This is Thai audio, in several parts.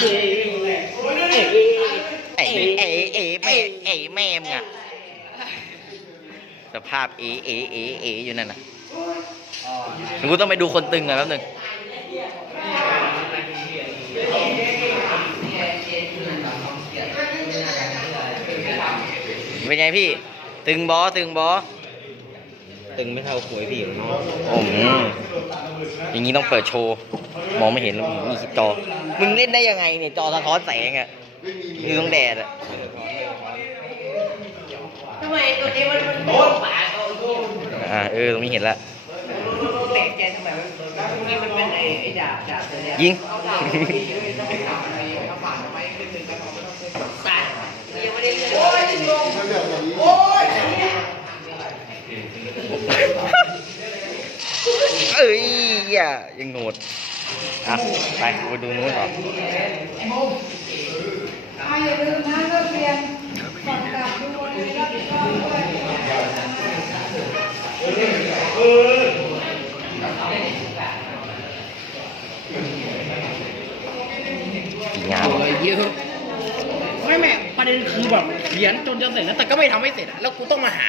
เอ๋เอ๋เอ๋แม่เอ๋แม่มึงอะสภาพเอ๋เอ๋เอ๋เอ๋อยู่นั่นน่ะกูต้องไปดูคนตึงอะแป๊บหนึงเป็นไงพี่ ตึงบอตึงบอ ตึงไม่เท่าขวยพี่หรอกเนาะโอ้โหอย่างนี้ต้องเปิดโชว์ มองไม่เห็นแล้วมีจอ มึงเล่นได้ยังไงเนี่ยจอสะท้อนแสงอะนี่ต้องแดดอะทำไมตัวนี้มันมันโดนปากเอาโดนอ่าเออตรงนี้เห็นแล้วแปลกใจทำไมมันตรงนี้มันเป็นไอ้ไอ้ดาบดาบตัวเนี้ยยิงเอาดาบไปยิงเลยต้องไปถามอะไรเอาฝาทำไมขึ้นหนึ่งกันตายยังไม่ได้เลือกโอ้ยลงโอ้ย เอ้ยอย่ายังโหนดอะไปไปดูนู้นต่ออย่าลืมนะเลิกเรียนก่อนกลับดูวันนี้รับผิดชอบด้วยงานโอ้ยเยอะไม่แม่ประเด็นคือแบบเขียนจนจะเสร็จแล้วแต่ก็ไม่ทำให้เสร็จแล้วกูต้องมาหา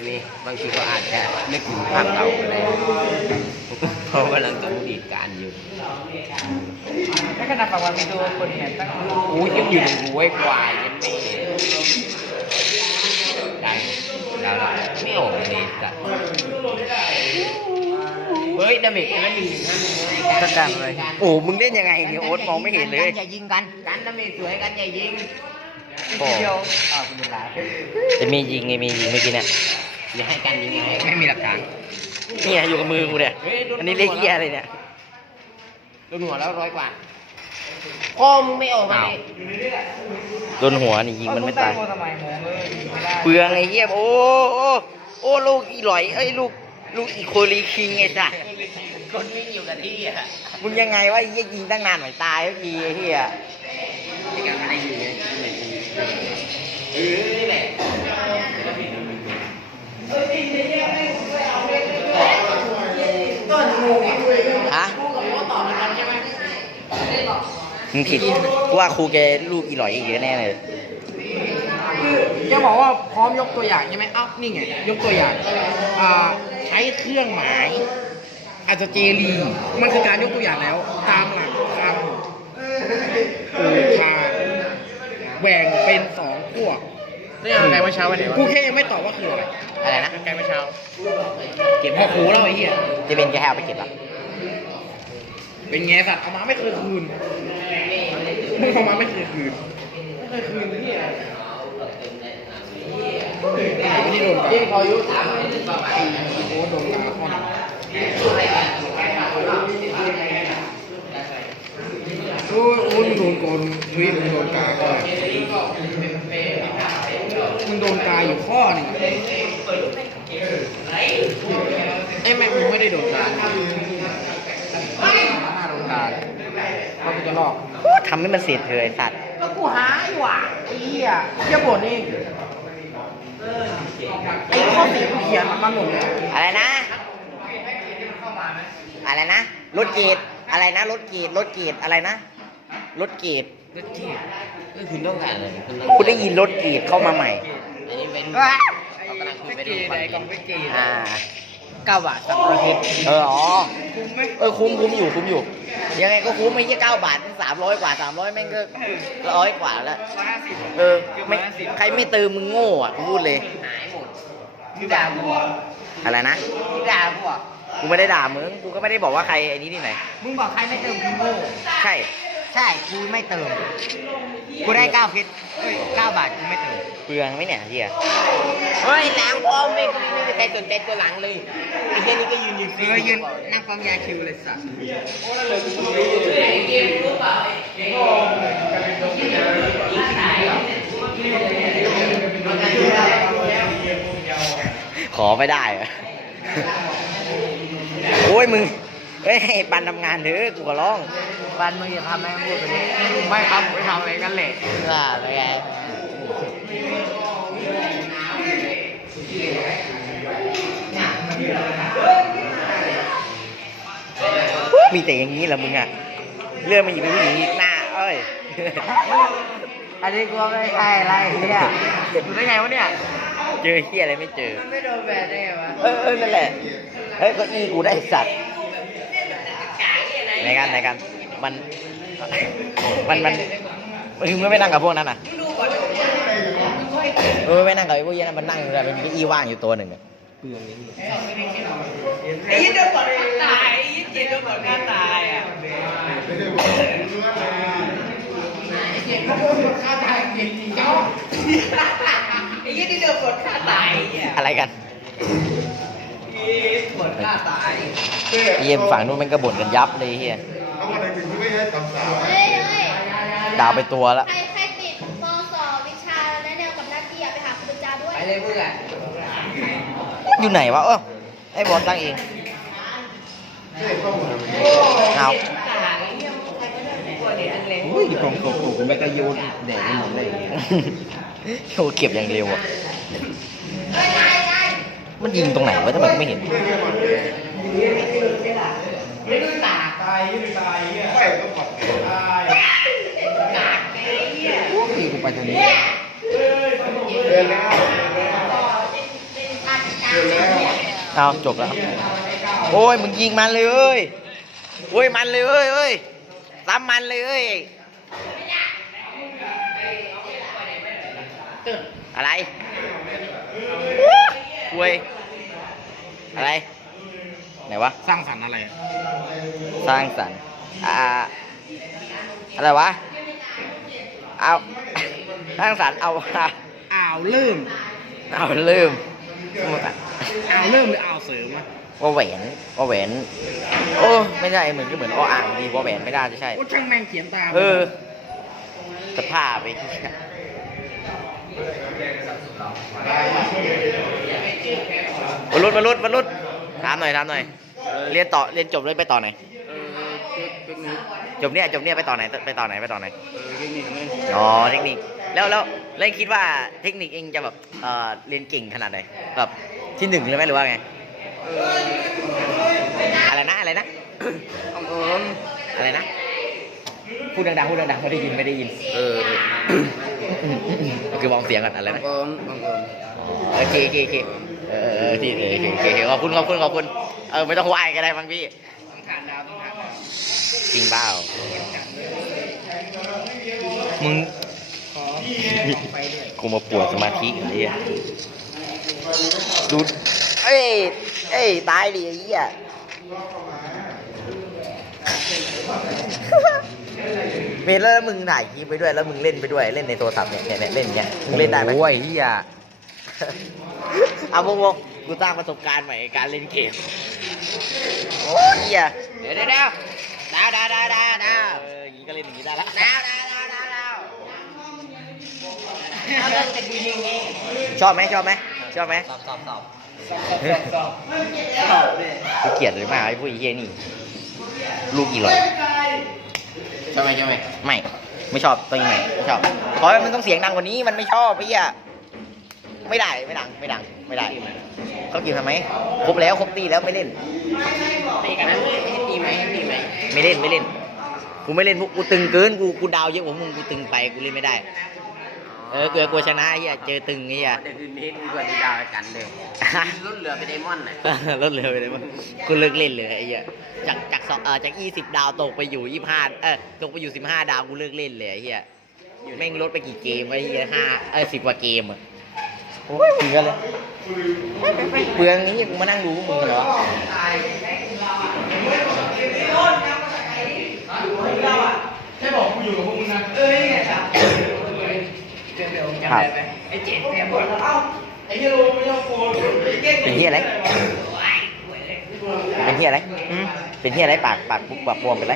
ไอ้นี่บางทีก็อาจจะไม่ถึงภาพเราก็ได้เพราะกำลังต้องดีดการอยู่ถ้าขนาดฝั่งวันมีตัวคนเห็นตั้งโอ้ยยังอยู่ในหูไอ้ควายยังไม่ได้แล้วล่ะไม่ออกเลยสัตว์เฮ้ยดาเมจแค่นั้นดีนะก็การอะไรโอ้มึงเล่นยังไงเนี่ยโอ๊ตมองไม่เห็นเลยอย่ายิงกันกันดาเมจสวยกันอย่ายิงโอ้เดียวอ้าวคุณดูแลไอ้มียิงไอ้มียิงเมื่อกี้เนี่ย อย่าให้กันยิงไงไม่มีหลักฐานเนี่ยอยู่กับมือกูเนี่ยอันนี้เลขเฮียอะไรเนี่ยโดนหัวแล้วร้อยกว่าพ่อมึงไม่ออกมาเลยโดนหัวนี่ยิงมันไม่ตายโทำไมโมงเลยไม่ได้เปลืองไอ้เหี้ยโอ้โอ้โอ้ลูกอีหลอยเอ้ยลูกลูกอีโคลีคิงไอ้จ้ะคนวิ่งอยู่กับที่อะมึงยังไงวะไอ้เหี้ยยิงตั้งนานไม่ตายสักทีไอ้เหี้ยที่การอะไรอยู่เนี่ยเออนี่แหละ ฮะมึงผิดกูว่าครูแกลูกอีหลอยอีกเยอะแน่เลยแกบอกว่าพร้อมยกตัวอย่างใช่ไหมอ้าวนี่ไง ยกตัวอย่างอ่าใช้เครื่องหมาย อาจจะเจรีมันคือการยกตัวอย่างแล้ว ตามหลักคำปูทางแบ่งเป็นสองพวก นี่อะไรเมื่อเช้าวันไหนกูแค่ยังไม่ตอบว่าคืออะไรอะไรนะไกลเมื่อเช้า เก็บพ่อครูแล้วไอ้เหี้ยจะเป็นแกให้เอาไปเก็บอะเป็นไงสัตว์เอามาไม่เคยคืนมึงเอามาไม่เคยคืนไม่เคยคืนที่อะไรไม่ได้โดนกับพอยุสามโอ้โดนกับข้อหนึ่งโอ้ยโอ้ยมึงโดนโกนทวีตมึงโดนกาก็มึง โดนกาอยู่ข้อหนึ่งไอ้แม่งมึงไม่ได้โดนกาหน้าโดนกาเขาจะลอกโอ้ทำให้มันเสียเธอไอ้สัตว์ก็กูหาไอ้หว่าไอ้เหี้ยเหี้ยบ่นเองไอ้ข้อสี่กูเขียนมันหมดเลยอะไรนะ อะไรนะรถเกตอะไรนะรถเกตรถเกตอะไรนะรถเกต รถเกียร์ก็คือต้องการอะไรคือกูได้ยินรถเกตเข้ามาใหม่ อันนี้เป็นเขากำลังคุยไปดูคอนเทนต์อ่าเก้าบาทสามร้อยเพชรเอออ๋อคุ้มไหมเออคุ้มคุ้มอยู่คุ้มอยู่ ยังไงก็คุ้มไม่ใช่เก้าบาทสามร้อยกว่าสามร้อยแม่งก็ร้อยกว่าแล้วร้อยห้าสิบเออไม่ใครไม่เติมมึงโง่อะกูพูดเลยหายหมดมึงด่ากูอะอะไรนะมึงด่ากูอะกูไม่ได้ด่ามึงกูก็ไม่ได้บอกว่าใครไอ้นี้ที่ไหนมึงบอกใครไม่เติมกูโง่ใช่ ใช่กูไม่เติม กูได้เก้าเพชรเอ้ยเก้าบาทกูไม่เติม เปลืองไหมเนี่ยเฮียเฮ้ยหลังพร้อมไม่ไม่มีใครสนใจตัวหลังเลยไอ้เหี้ยนี่ก็ยืนยืนเออยืนนั่งปั๊มยาคิวเลยสัสขอไม่ได้เหรอโอ้ยมึง เฮ้ยให้ปันทำงานเถอะกูขอร้องบ้านมึงอย่าทำแม่งพูดไปเลยไม่ครับไม่ทำอะไรกันแหละว่าไปไงมีแต่อย่างนี้แหละมึงอะเรื่องมันอยู่ในผู้หญิงหน้าเอ้ย อันนี้กูไม่ใช่อะไรเนี่ยอยู่ได้ไงวะเนี่ยเจอเฮียอะไรไม่เจอ ไม่โดนแบนได้ไงวะ เออเออนั่นแหละ เฮ้ยเก็อีกูได้สัตว์ ในกันในกัน มันมันมันมึงไม่นั่งกับพวกนั้นอะเออไม่นั่งกับไอ้พวกเหี้ยนั้นมันนั่งอยู่แต่เป็นเก้าอี้ว่างอยู่ตัวหนึ่งอะไอ้ยี่โดนกดฆ่าตายไอ้ยี่เจนโดนกดฆ่าตายอะไอ้ยี่ที่โดนกดฆ่าตายอะอะไรกัน กดฆ่าตายเยี่ยมฝั่งนู้นมันก็บ่นกันยับเลยเฮียเอาวันไหนถึงที่ไม่ให้ทำสาวเฮ้ยเฮ้ยดาวไปตัวละ ใครใครติดปสวิชาแนะแนวกับหน้าที่อะไปหาครูบาอาจารย์ด้วย ไปเลยมึงอะอยู่ไหนวะเออไอ้บอลตั้งเองเอาอุ้ยกองตกกูไม่ก็โยนแดดไปหมดเลยโชว์เก็บอย่างเร็วอะ มันยิงตรงไหนวะทำไมกูไม่เห็นไม่ดูตาตายยืดตายอะไม่ก็ผัดเกลือตายตากไอ้เนี่ยพี่กูไปตรงนี้เดินแล้วเดินแล้วเอาจบแล้วโอ้ยมึงยิงมันเลยเอ้ยโอ้ยมันเลยเอ้ยเอ้ยซ้ำมันเลยเอ้ยอะไร เว้ยอะไร ไหนวะ สร้างสรรค์อะไรอะสร้างสรรค์อ่าอะไรวะ เอา สร้างสรรค์เอาอ่าวเริ่มเอาลืมอ่าวเริ่มหรืออ่าวเสริมวะว่าแหวนว่าแหวน โอ้ไม่ใช่เหมือนก็เหมือนอ้ออ่างดีว่าแหวนไม่ได้จะใช่โอ้ช่างแม่งเขียนตามเออสภาพไป วรุษวรุษวรุษถามหน่อยถามหน่อย เรียนต่อเรียนจบเลยไปต่อไหนจบเนี่ยจบเนี่ยไปต่อไหนไปต่อไหนไปต่อไหนอ๋อเทคนิคแล้วแล้วแล้วเองคิดว่าเทคนิคเองจะแบบเอ่อเรียนเก่งขนาดไหนแบบที่หนึ่งเลยไหมหรือว่าไงอะไรนะอะไรนะอะไรนะพูดดังๆพูดดังๆไม่ได้ยินไม่ได้ยินเออคือมองเสียงกันอะไรนะโอเคโอเคโอเคเออ เออเออที่เออเคโอเคขอบคุณขอบคุณขอบคุณ เออไม่ต้องไหว้ก็ได้บางพี่ ต้องขาดดาวต้องขาดดาวจริงเปล่ามึงกูมาปวดสมาธิอยู่เลยอะดูเอ้ยเอ้ยตายดิไอ้เหี้ยเมนแล้วมึงถ่ายคลิปไปด้วยแล้วมึงเล่นไปด้วยเล่นในโทรศัพท์เนี่ยเนี่ยเนี่ยเล่นเงี้ยมึงเล่นได้ไหม โอ้ยเฮีย เอาวงวงกูสร้างประสบการณ์ใหม่ในการเล่นเกม โอ้ยเหี้ยเดี๋ยวเดี๋ยวเดี๋ยวดาวดาวดาวดาวดาวเอออย่างนี้ก็เล่นอย่างนี้ได้ละดาวดาวดาวดาวดาวเอาเรื่องแต่กูยิงเองชอบไหมชอบไหมชอบไหมสอบสอบสอบกูเกลียดเลยมากไอ้พวกไอ้เหี้ยนี่ ลูกอีหลอยใช่ไหมใช่ไหมไม่ ไม่ชอบตัวนี้ไหนไม่ชอบเพราะมันต้องเสียงดังกว่านี้มันไม่ชอบไอ้เหี้ย ไม่ได้ไม่ดังไม่ดังไม่ได้เขากินทำไมครบแล้วครบตีแล้วไม่เล่นตีกันนะให้ตีไหมให้ตีไหมไม่เล่นไม่เล่นกูไม่เล่นพวกกูตึงเกินกูกูดาวเยอะกว่ามึงกูตึงไปกูเล่นไม่ได้เออเกลือกลัวชนะไอ้เหี้ยเจอตึงไอ้เหี้ยเดี๋ยวคืนนี้กูกับดีดาวกันเลยรุ่นเหลือไปไดมอนด์น่ะลดเร็วเลยมั้งกูเลิกเล่นเลยไอ้เหี้ยจากจากสองเออจากยี่สิบดาวตกไปอยู่ยี่ห้าเออตกไปอยู่สิบห้าดาวกูเลิกเล่นเลยไอ้เหี้ยแม่งลดไปกี่เกมวะไอ้เหี้ยห้าเออสิบกว่าเกมอะโอ้ยเปลืองเลยเปลืองนี่กูมานั่งดูพวกมึงเหรอครับไอ้เจ็ดแม่บอกเอ้าไอ้เหี้ยโลไม่ต้องโกนไอ้เจ๊กเป็นที่อะไร เป็นที่อะไรอืมเป็นที่อะไรปากปากปุ๊บปากบวมเป็นไร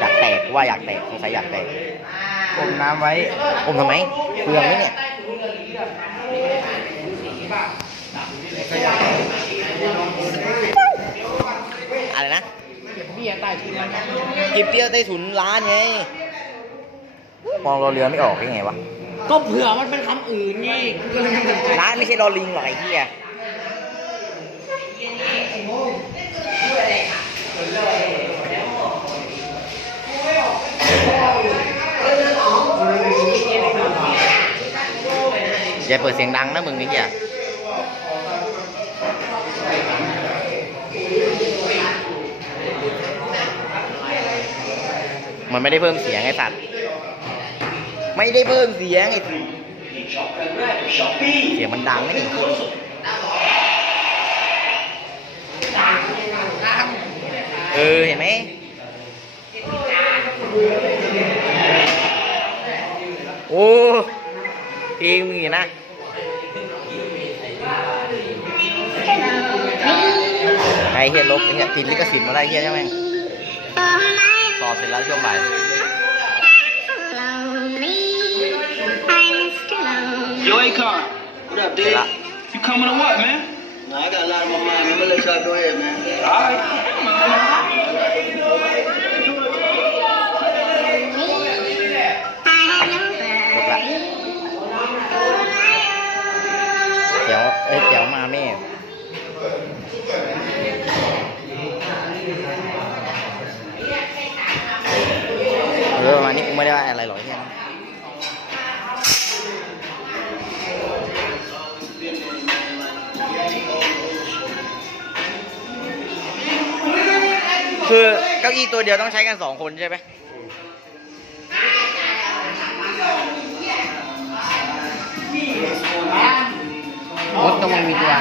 อยากแตกว่าอยากแตกสงสัยอยากแตกอมน้ำไว้อมทำไมเปลืองไหมเนี่ย องอีรนั้นนเบี้ะไรนะยใต้ถุนกินเปี้ยใต้ถุนร้านไงมองรอเรือไม่ออกยังไงวะก็เผื่อมันเป็นคำอื่นไงร้านไม่ใช่รอลิงหรอกไอ้เหี้ย เปิดเสียงดังนะมึงไอ้เหี้ยมันไม่ได้เพิ่มเสียงไอ้สัตว์ ไม่ได้เพิ่มเสียงไอ้เสียงมันดังนะนี่เออเห็นไหมโอ้เพลงมึงนะ เฮียลบไอเฮียติดลิขสิทธิ์มาได้เฮียใช่ไหมสอบเสร็จแล้วช่วงบ่าย Yo, Akon. What up, dude? Chill out. You coming or what, man? Nah, I got a lot on my mind, man. I'm gonna let y'all go ahead, man. All คือเก้าอี้ตัวเดียวต้องใช้กันสองคนใช่ไหมรถต้องมีตัว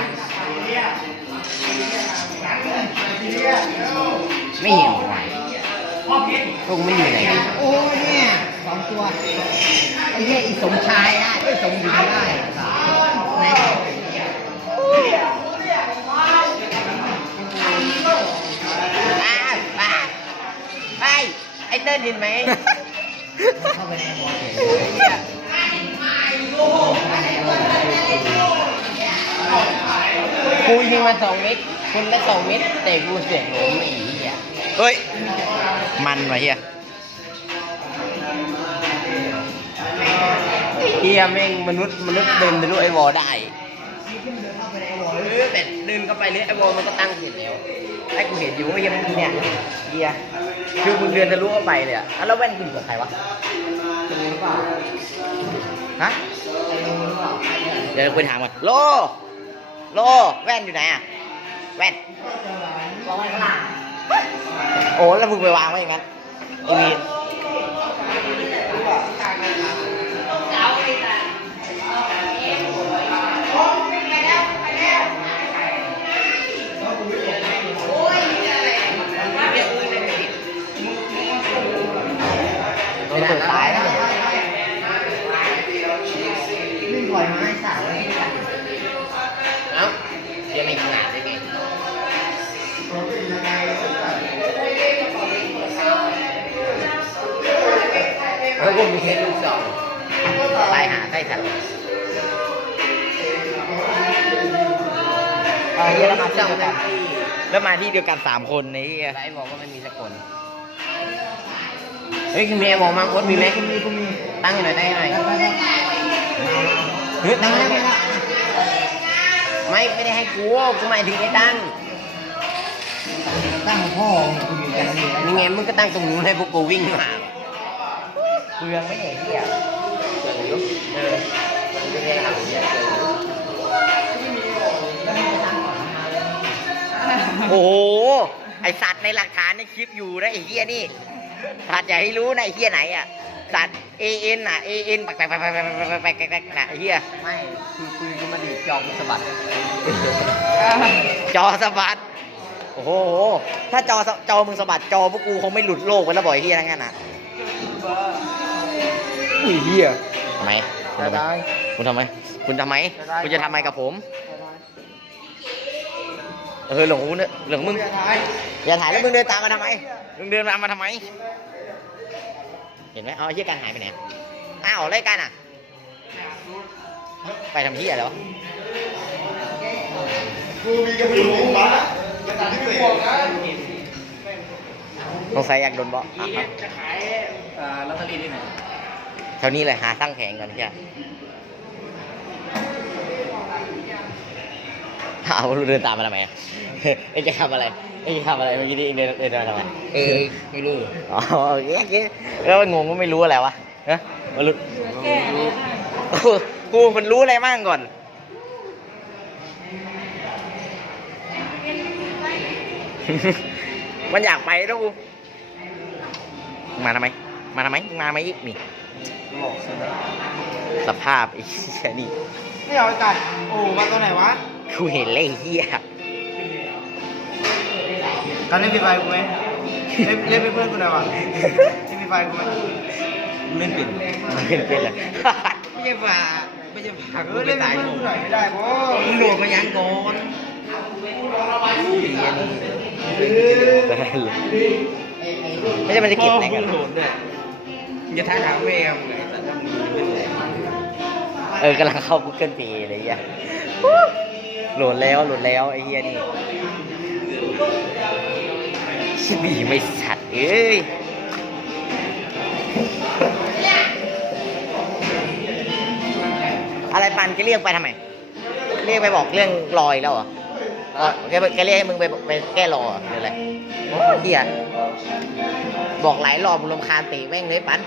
ไม่เห็นว่ะพวกมันอยู่ไหนโอ้ยเนี่ยสองตัวไอ้เนี่ยอีสมชายได้ไอ้สมหญิงได้ไหน ไอ้เติ้ลเห็นไหมเข้าไปในหมอเห็นกูยิงมาสองเม็ดคุณได้สองเม็ดแต่กูเสียงล้มไอ้เหี้ยเฮ้ย มันวะเฮียเหี้ยแม่งมนุษย์มนุษย์เดินทะลุไอ้วอลได้เออแต่เดินเข้าไปเลยไอ้วอลมันก็ตั้งเสร็จแล้วไอ้กูเห็นอยู่ว่าเหี้ยมันเนี่ยเหี้ย คือมึงเดินทะลุเข้าไปเลยอะอะแล้วแว่นกูอยู่กับใครวะฮะเดี๋ยวคุยถามก่อนโล โล แว่นอยู่ไหนอะแว่นวางไว้ข้างล่างโอ้แล้วมึงไปวางไว้อย่างนั้นไอ้วี เปิดตายแล้ววิ่งปล่อยไม้สาวเอ้าเหี้ยวไม่ขนาดได้ไงเฮ้ยกูมีเคสลูกสองตายหาใต้สัตว์เออเหี้ยแล้วมาที่เดียวกันแล้วมาที่เดียวกันสามคนนี่ไอ้บอกว่าไม่มีสักคน ฮ้ยมีไอ้บอกมาโค้ดมีไหมตั้งให้หน่อยตั้งให้หน่อยเฮ้ยตั้งให้หน่อยไม่ไม่ได้ให้กูกูหมายถึงไอ้ตั้งตั้งพ่อกูอยู่กันนี่นี่ไงมึงก็ตั้งตรงนู้นให้พวกกูวิ่งมาเปลืองไม่เห็นเหี้ยเออมันจะได้ทำเนี่ยโอ้โห ไอสัตว์ในหลักฐานในคลิปอยู่นะไอเหี้ยนี่ สัตว์อย่าให้รู้นะเฮียไหนอะสัตว์เอเอ็นอะเอเอ็นไปไกๆปไกๆปไกๆปไกๆปลกๆน่ะไอ้เฮียไม่คือปืก็มาดิจอสะบัดจอสะบัดโอ้โหถ้าจอจอมึงสะบัดจอพวกกูคงไม่หลุดโลกไปแล้วบ่อยเฮียนั่นน่ะเฮียทำไมคุณทำไมคุณทำไมคุณทำไมคุณจะทำไมกับผม เออหลงกูเนี่ยหลงมึงจะได้อย่าถ่ายแล้วมึงเดินตามมาทำไมมึงเดินตามมาทำไม เห็นไหมเอาไอ้เหี้ยการหายไปไหนอ้าวอะไรกันอะ ไปทำเหี้ยแล้วะกูมีกระสุนยิงมาละสงสัยอยากโดนบล็อกอะครับจะขายอ่าลอตเตอรี่ที่ไหนแถวนี้เลยหาตั้งแผงก่อนเหี้ย เอา lu เดินตามมาทำไมอะเอ็งจะทำอะไรเอ็งจะทำอะไรเมื่อกี้นี้เอ็งเดินเดินมาทำไมเออไม่รู้อ๋อโอเคโอเคแล้วมันงงว่าไม่รู้อะไรวะฮะมันรู้แก้อะไรได้กูกูมันรู้อะไรมั่งก่อนมันอยากไปแล้วกูมาทำไม มาทำไม มาไหมอีกนี่หลอกสิสภาพไอ้เหี้ยนี่ไม่เอาไอ้กันโอ้มาตัวไหนวะ กูเห็นเลยไอ้เฮียกันเล่นฟรีไฟกูไหมเล่นเล่นเป็นเพื่อนกูหน่อยวะเล่นฟรีไฟกูไหมเล่นเป็นมันเป็นเป็นเลยไม่ใช่ฝาไม่ใช่ฝากูไปตายกูหน่อยไม่ได้เพราะมึงโดดมายังก่อนไม่ใช่มันจะเก็บไหนกันโดดด้วยอย่าท้าหาแมวเลยแต่ถ้ามึงเป็นแหลมเออกำลังเข้า Google Play อะไรเงี้ย โหลดแล้วโหลดแล้วไอ้เฮียนี่ชิบีไม่สัตว์เอ้ยอะไรปันแกเรียกไปทำไม เรียกไปบอกเรื่องรอยแล้วเหรออ๋อแกแกเรียกให้มึงไปไปแก้รอเหรอหรืออะไรโอ้เฮียบอกหลายรอบมึงรำคาญตีแม่งเลยปัน